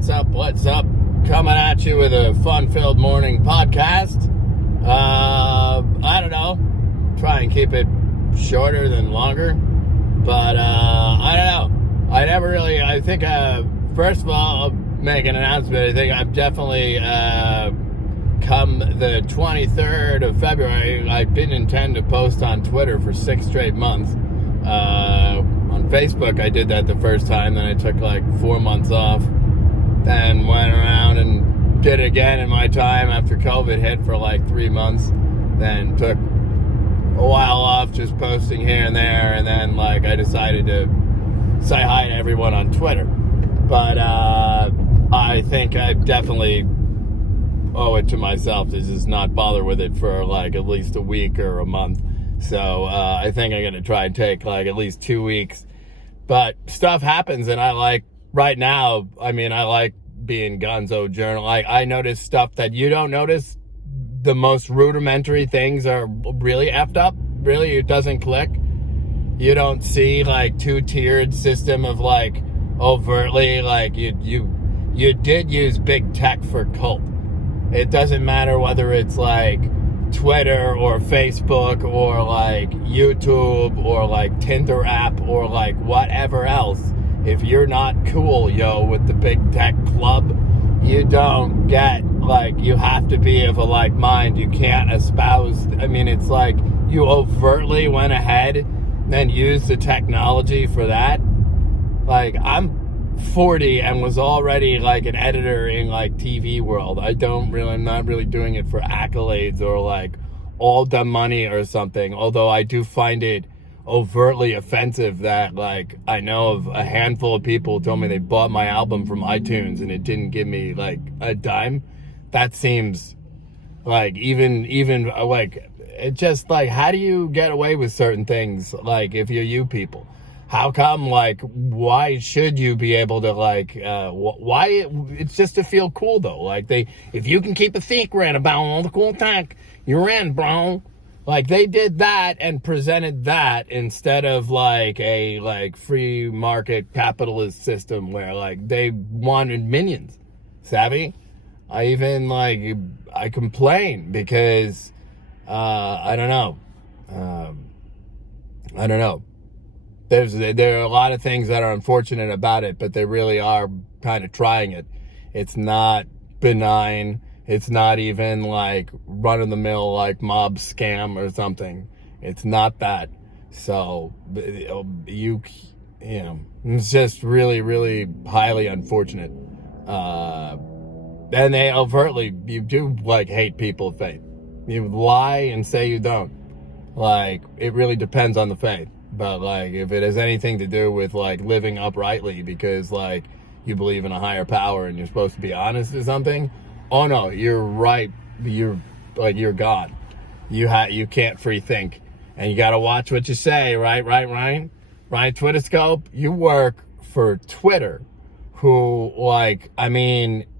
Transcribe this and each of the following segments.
What's up? Coming at you with a fun-filled morning podcast. I don't know. Try and keep it shorter than longer. But, I don't know. I think, first of all, I'll make an announcement. I think I'm definitely, come the 23rd of February, I didn't intend to post on Twitter for 6 straight months. On Facebook, I did that the first time, then I took like 4 months off, then went around and did it again in my time after COVID hit for like 3 months, then took a while off just posting here and there, and then like I decided to say hi to everyone on Twitter. But I think I definitely owe it to myself to just not bother with it for like at least a week or a month. So I think I'm going to try and take like at least 2 weeks. But stuff happens, and I like being gonzo journal. I notice stuff that you don't notice. The most rudimentary things are really effed up. Really, it doesn't click. You don't see like 2-tiered system of like overtly like you did use big tech for cult. It doesn't matter whether it's like Twitter or Facebook or like YouTube or like Tinder app or like whatever else. If you're not cool, with the big tech club, you don't get, like, you have to be of a like mind. You can't espouse, it's like you overtly went ahead and used the technology for that. Like, I'm 40 and was already like an editor in like TV world. I'm not really doing it for accolades or like all the money or something, although I do find it overtly offensive that like I know of a handful of people who told me they bought my album from iTunes and it didn't give me like a dime. That seems like even like, it just like, how do you get away with certain things? Like if you're you people, how come, like, why should you be able to, like, it's just to feel cool, though. Like, if you can keep a secret about all the cool tech, you're in, bro. Like, they did that and presented that instead of, like, a, like, free market capitalist system where, like, they wanted minions. Savvy? I complain because, I don't know. There are a lot of things that are unfortunate about it, but they really are kind of trying it. It's not benign. It's not even like run-of-the-mill like mob scam or something. It's not that. So it's just really, really highly unfortunate. And they overtly, you do like hate people of faith. You lie and say you don't. Like, it really depends on the faith. But, like, if it has anything to do with, like, living uprightly because, like, you believe in a higher power and you're supposed to be honest or something, oh, no, you're right. You're God. You can't free think. And you got to watch what you say, right, Ryan? Ryan Twitterscope, you work for Twitter, who, like,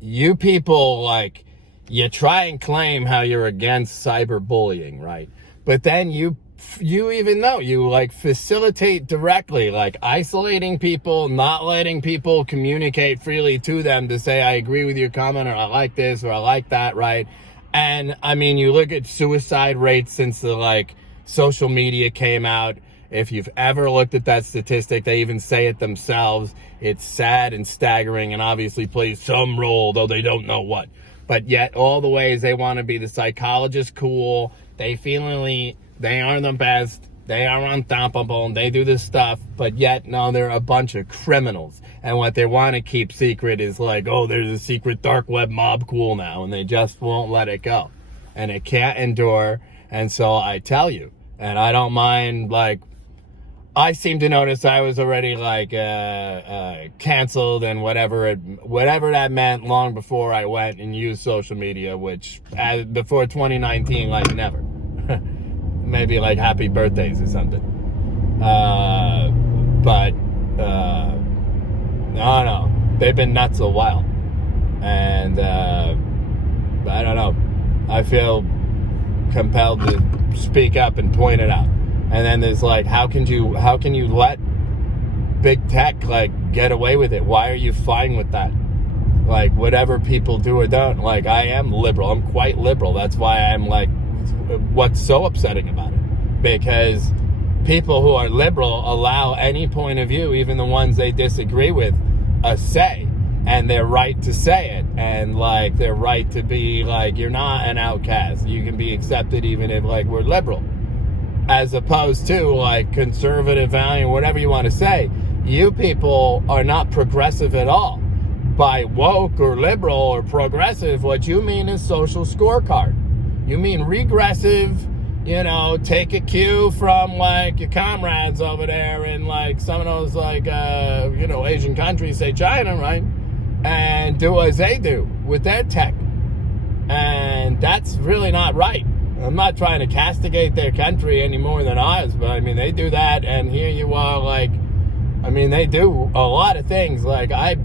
you people, like, you try and claim how you're against cyberbullying, right? But then you even know you like facilitate directly, like isolating people, not letting people communicate freely to them to say, I agree with your comment, or I like this, or I like that, right? And you look at suicide rates since the like social media came out. If you've ever looked at that statistic, they even say it themselves. It's sad and staggering and obviously plays some role, though they don't know what. But yet all the ways they want to be the psychologist cool, they are the best, they are unstoppable, and they do this stuff, but yet, no, they're a bunch of criminals. And what they want to keep secret is like, oh, there's a secret dark web mob cool now, and they just won't let it go. And it can't endure, and so I tell you, and I don't mind, like, I seem to notice I was already, like, canceled and whatever that meant long before I went and used social media, which, before 2019, like, never. Maybe like happy birthdays or something. But no, they've been nuts a while. And I don't know. I feel compelled to speak up and point it out. And then there's like, how can you let big tech like get away with it? Why are you fine with that? like whatever people do or don't, like I am liberal. I'm quite liberal. That's why I'm like, what's so upsetting about it? Because people who are liberal allow any point of view, even the ones they disagree with, a say, and their right to say it, and like their right to be like, you're not an outcast. You can be accepted even if like we're liberal, as opposed to like conservative value, whatever you want to say. You people are not progressive at all. By woke or liberal or progressive, what you mean is social scorecard. You mean regressive, you know, take a cue from like your comrades over there in like some of those like, you know, Asian countries, say China, right? And do as they do with their tech. And that's really not right. I'm not trying to castigate their country any more than ours, but I mean, they do that, and here you are like, I mean, they do a lot of things. Like, I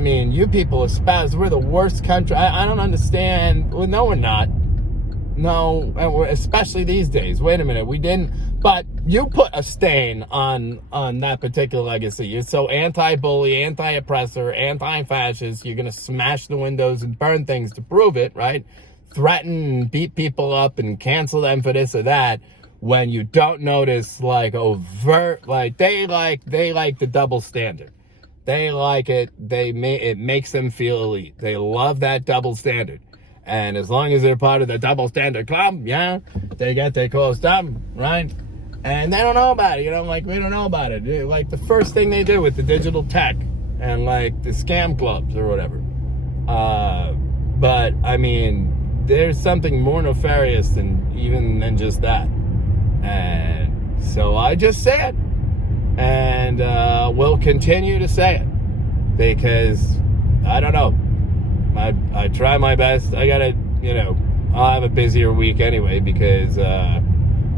mean, you people espouse we're the worst country. I don't understand. Well, no, we're not. No, especially these days. Wait a minute, we didn't. But you put a stain on that particular legacy. You're so anti-bully, anti-oppressor, anti-fascist. You're going to smash the windows and burn things to prove it, right? Threaten and beat people up and cancel them for this or that, when you don't notice like overt, like they like the double standard. They like it. It makes them feel elite. They love that double standard. And as long as they're part of the double standard club, yeah, they get their cool stuff, right? And they don't know about it, you know, like we don't know about it. Like the first thing they do with the digital tech and like the scam clubs or whatever. But I mean, there's something more nefarious than just that. And so I just say it. And we'll continue to say it. Because, I don't know. I try my best. I gotta, you know, I'll have a busier week anyway because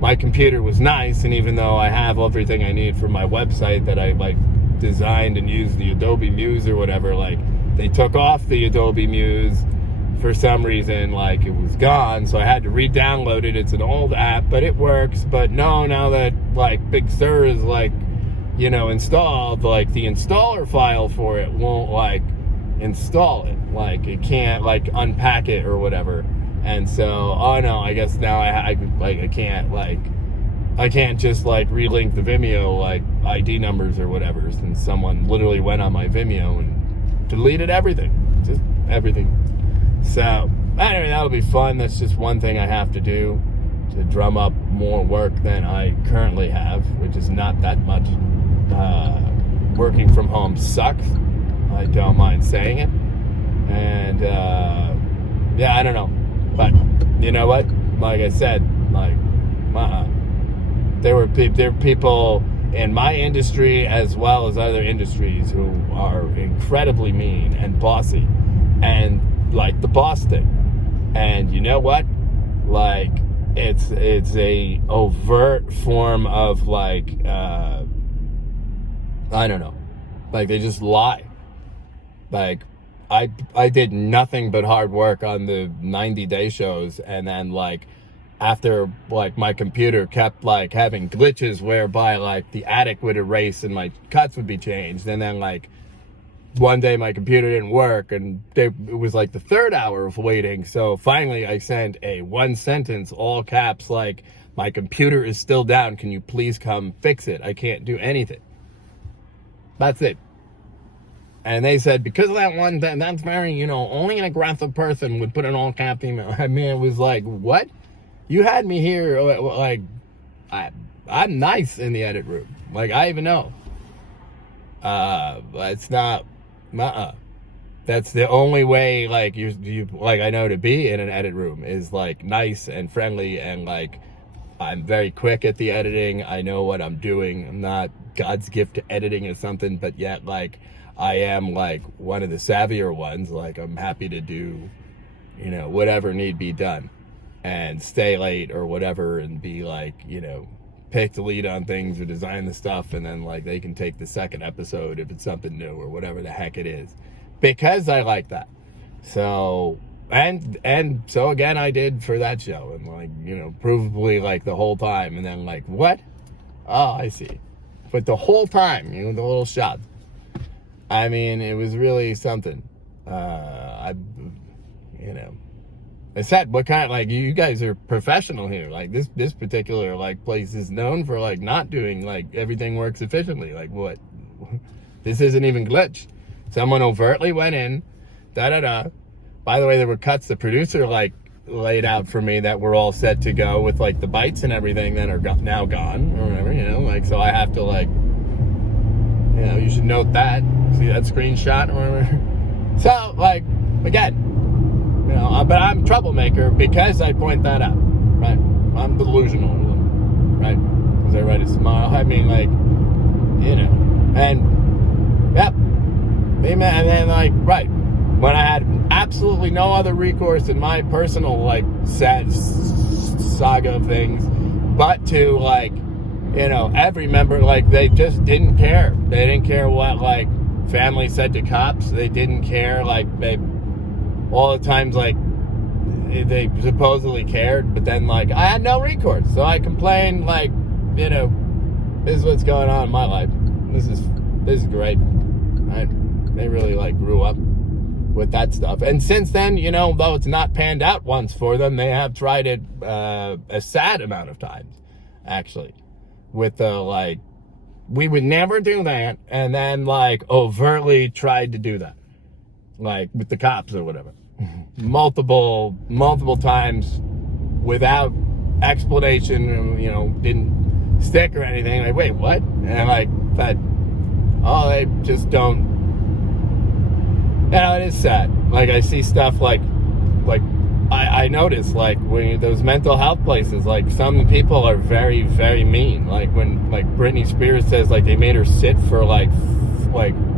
my computer was nice, and even though I have everything I need for my website that I like designed and used the Adobe Muse or whatever, like they took off the Adobe Muse for some reason, like it was gone, so I had to re-download it. It's an old app, but it works. But no, now that like Big Sur is like, you know, installed, like the installer file for it won't like install it, like it can't like unpack it or whatever. And so, oh no, I guess now I can't just like relink the Vimeo like ID numbers or whatever, since someone literally went on my Vimeo and deleted everything, just everything. So anyway, that'll be fun. That's just one thing I have to do to drum up more work than I currently have, which is not that much. Working from home sucks. I don't mind saying it. And yeah, I don't know. But you know what? Like I said, like there are people in my industry as well as other industries who are incredibly mean and bossy and like the boss thing. And you know what? Like it's a overt form of like I don't know. Like they just lie. Like I did nothing but hard work on the 90-day shows, and then like after like my computer kept like having glitches whereby like the attic would erase and my cuts would be changed, and then like one day my computer didn't work, and it was like the third hour of waiting. So finally I sent a 1-sentence, all caps, like, my computer is still down. Can you please come fix it? I can't do anything. That's it. And they said, because of that one, that's very, you know, only an aggressive person would put an all cap email. I mean, it was like, what? You had me here, like, I'm nice in the edit room. Like, I even know. It's not, that's the only way, like, you like, I know to be in an edit room is, like, nice and friendly, and, like, I'm very quick at the editing. I know what I'm doing. I'm not God's gift to editing or something, but yet, like, I am, like, one of the savvier ones. Like, I'm happy to do, you know, whatever need be done and stay late or whatever and be, like, you know, pick the lead on things or design the stuff, and then, like, they can take the second episode if it's something new or whatever the heck it is, because I like that. So, and so again, I did for that show, and, like, you know, provably, like, the whole time, and then, like, what? Oh, I see. But the whole time, you know, the little shots. I mean, it was really something. I said, what kind, like, you guys are professional here. Like, this particular, like, place is known for, like, not doing, like, everything works efficiently. Like, what? This isn't even glitch. Someone overtly went in, da-da-da. By the way, there were cuts the producer, like, laid out for me that were all set to go with, like, the bites and everything that are now gone, or whatever, like, so I have to, like, you should note that. See that screenshot or whatever? So, like, again, but I'm a troublemaker because I point that out, right? I'm delusional, right? Because I write a smile. I mean, like, and, yep. And then, like, right. When I had absolutely no other recourse in my personal, like, sad saga of things, but to, like, every member, like, they just didn't care. They didn't care what, like, family said to cops. They didn't care, like, all the times, like, they supposedly cared, but then, like, I had no recourse. So I complained, like, this is what's going on in my life. This is great. Right? They really, like, grew up with that stuff. And since then, though it's not panned out once for them, they have tried it a sad amount of times, actually. With the, like, we would never do that, and then, like, overtly tried to do that. Like, with the cops or whatever. Multiple times without explanation, didn't stick or anything. Like, wait, what? And, like, that, they just don't, it is sad. Like, I see stuff like I notice, like, when those mental health places, like, some people are very, very mean. Like, when, like, Britney Spears says, like, they made her sit for, like,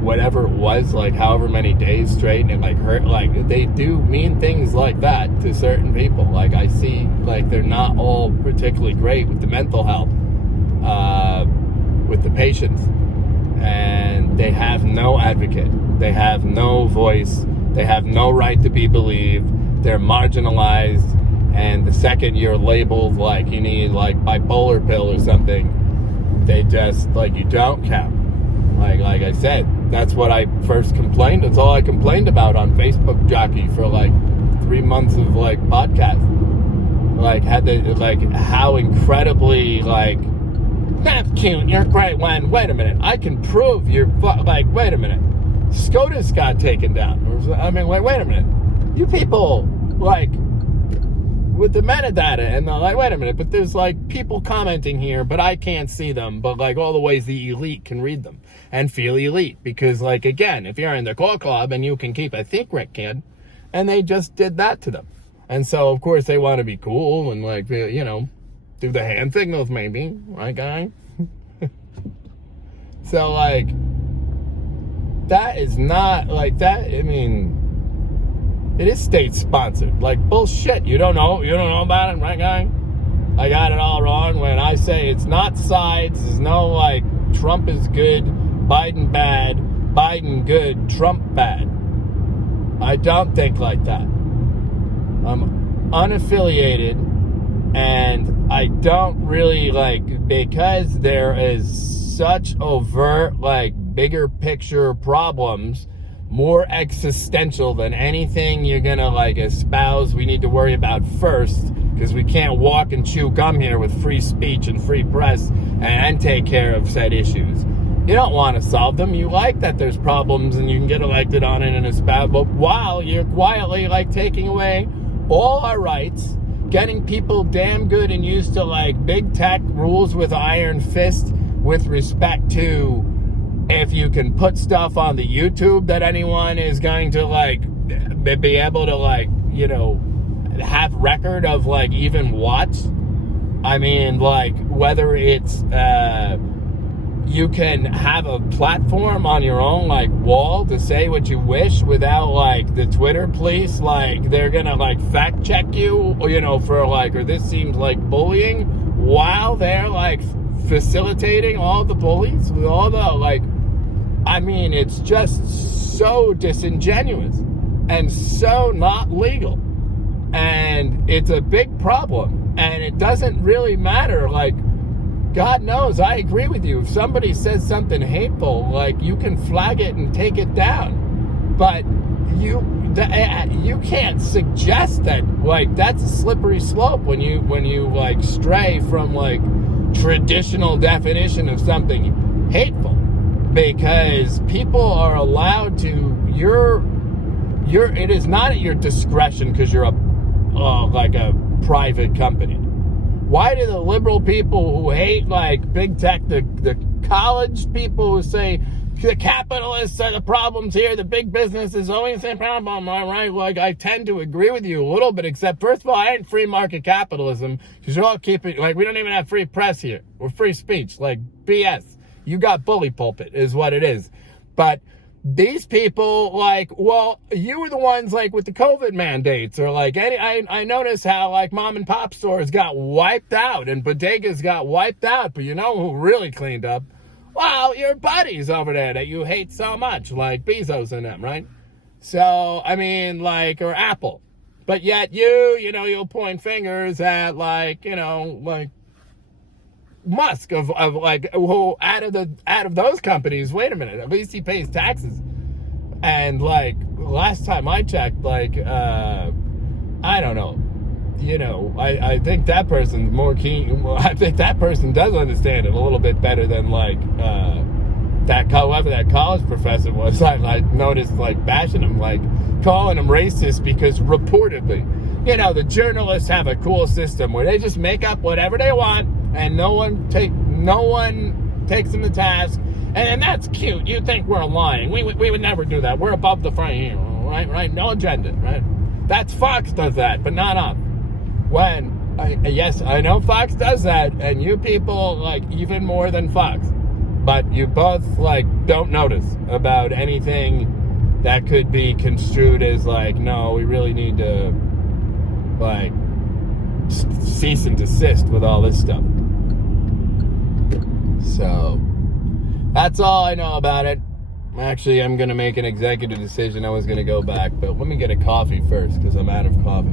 whatever it was, like, however many days straight, and it, like, hurt. Like, they do mean things like that to certain people. Like, I see, like, they're not all particularly great with the mental health, with the patients. And they have no advocate. They have no voice. They have no right to be believed. They're marginalized, and the second you're labeled like you need, like, bipolar pill or something, they just, like, you don't count. Like I said, that's what I first complained. That's all I complained about on Facebook Jockey for, like, 3 months of, like, podcast. Like, how incredibly, like, that's cute, you're great, when, wait a minute, I can prove you're, like, wait a minute, SCOTUS got taken down. I mean, wait a minute. You people, like, with the metadata, and they're like, wait a minute, but there's, like, people commenting here, but I can't see them, but, like, all the ways the elite can read them and feel elite. Because, like, again, if you're in the core club and you can keep a secret, kid, and they just did that to them. And so, of course, they want to be cool and, like, do the hand signals, maybe, right, guy? So, like, that is not, like, that, I mean, it is state-sponsored. Like, bullshit. You don't know about it, right, guy? I got it all wrong when I say it's not sides. There's no, like, Trump is good, Biden bad, Biden good, Trump bad. I don't think like that. I'm unaffiliated, and I don't really, like, because there is such overt, like, bigger picture problems, more existential than anything you're gonna, like, espouse we need to worry about first, because we can't walk and chew gum here with free speech and free press and take care of said issues. You don't want to solve them. You like that there's problems and you can get elected on it and espouse, but while you're quietly, like, taking away all our rights, getting people damn good and used to, like, big tech rules with iron fist with respect to if you can put stuff on the YouTube that anyone is going to, like, be able to, like, have record of, like, even watch. I mean, like, whether it's you can have a platform on your own, like, wall to say what you wish without, like, the Twitter police, like, they're gonna, like, fact check you, for, like, or this seems like bullying, while they're, like, facilitating all the bullies with all the, like, I mean, it's just so disingenuous and so not legal. And it's a big problem. And it doesn't really matter, like, God knows, I agree with you. If somebody says something hateful, like, you can flag it and take it down. But you can't suggest that, like, that's a slippery slope when you like stray from like traditional definition of something hateful, because people are allowed to, it is not at your discretion because you're like a private company. Why do the liberal people who hate like big tech, the college people who say the capitalists are the problems here, the big business is always the problem, right? Like, I tend to agree with you a little bit, except first of all, I ain't free market capitalism, because you're all keeping, like, we don't even have free press here, or free speech, like, BS. You got bully pulpit is what it is. But these people, like, well, you were the ones, like, with the COVID mandates, or like, I notice how, like, mom and pop stores got wiped out, and bodegas got wiped out, but you know who really cleaned up? Well, your buddies over there that you hate so much, like Bezos and them, right? So, I mean, like, or Apple. But yet you'll point fingers at, like, like Musk of like, who out of those companies, wait a minute, at least he pays taxes. And like, last time I checked, like, I don't know. I think that person's more keen. I think that person does understand it a little bit better than like whoever that college professor was. I noticed, like, bashing him, like calling him racist because reportedly, the journalists have a cool system where they just make up whatever they want and no one takes them to task. And that's cute. You think we're lying? We would never do that. We're above the fray here, right? No agenda, right? That's Fox does that, but not us. Yes, I know Fox does that, and you people, like, even more than Fox, but you both, like, don't notice about anything that could be construed as, like, no, we really need to, like, cease and desist with all this stuff. So, that's all I know about it. Actually, I'm going to make an executive decision. I was going to go back, but let me get a coffee first, because I'm out of coffee.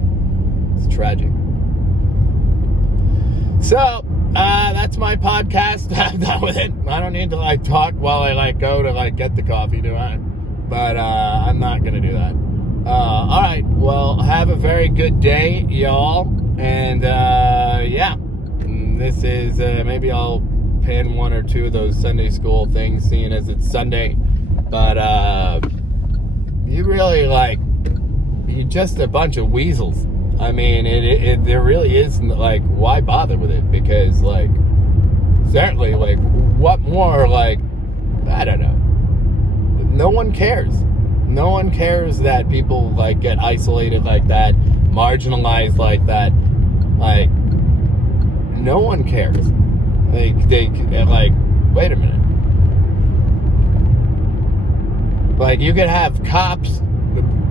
It's tragic. So, that's my podcast. I'm done with it. I don't need to, like, talk while I, like, go to, like, get the coffee, do I? But, I'm not gonna do that. Alright, well, have a very good day, y'all. And, yeah. This is, maybe I'll pin one or two of those Sunday school things, seeing as it's Sunday. But, you really, like, you're just a bunch of weasels. I mean, there really is, like, why bother with it? Because, like, certainly, like, what more, like, I don't know. No one cares. No one cares that people, like, get isolated like that, marginalized like that. Like, no one cares. They're like, wait a minute. Like, you could have cops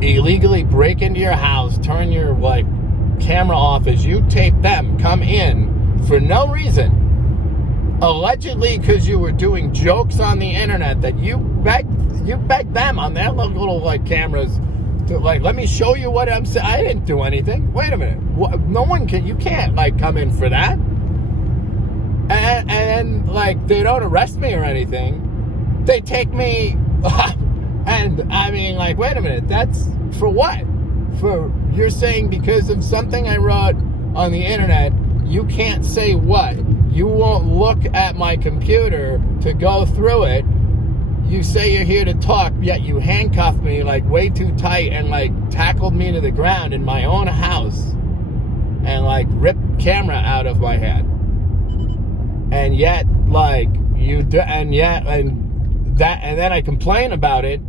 illegally break into your house, turn your, like, camera off as you tape them, come in for no reason, allegedly because you were doing jokes on the internet that you begged them on their little, like, cameras to, like, let me show you what I'm saying. I didn't do anything. Wait a minute. No one can, you can't, like, come in for that. And like, they don't arrest me or anything. They take me and I mean, like, wait a minute, that's for what? You're saying because of something I wrote on the internet, you can't say what? You won't look at my computer to go through it. You say you're here to talk, yet you handcuffed me, like, way too tight and, like, tackled me to the ground in my own house and, like, ripped camera out of my hand. And yet, like, and then I complain about it.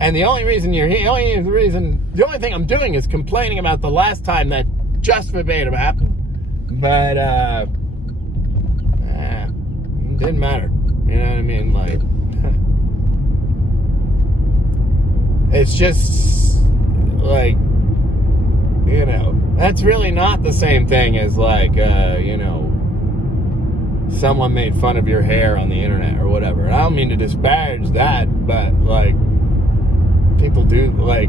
And the only reason you're here, the only thing I'm doing is complaining about the last time that just verbatim happened. But, it didn't matter. You know what I mean? Like, it's just, like, that's really not the same thing as, like, someone made fun of your hair on the internet or whatever. And I don't mean to disparage that, but, like, people do, like,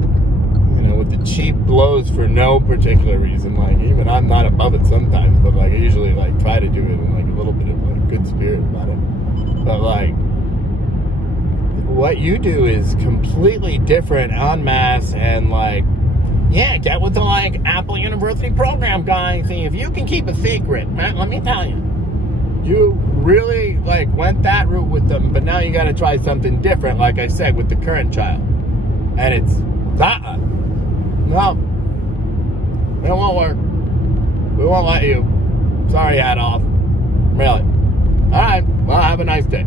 with the cheap blows for no particular reason. Like, even I'm not above it sometimes, but like I usually like try to do it in like a little bit of like good spirit about it. But like, what you do is completely different en masse, and like, yeah, get with the like Apple University program guy thing. If you can keep a secret, man, let me tell you, you really like went that route with them, but now you got to try something different, like I said, with the current child. And it's no, it won't work. We won't let you. Sorry, Adolf. Really. All right, well, have a nice day.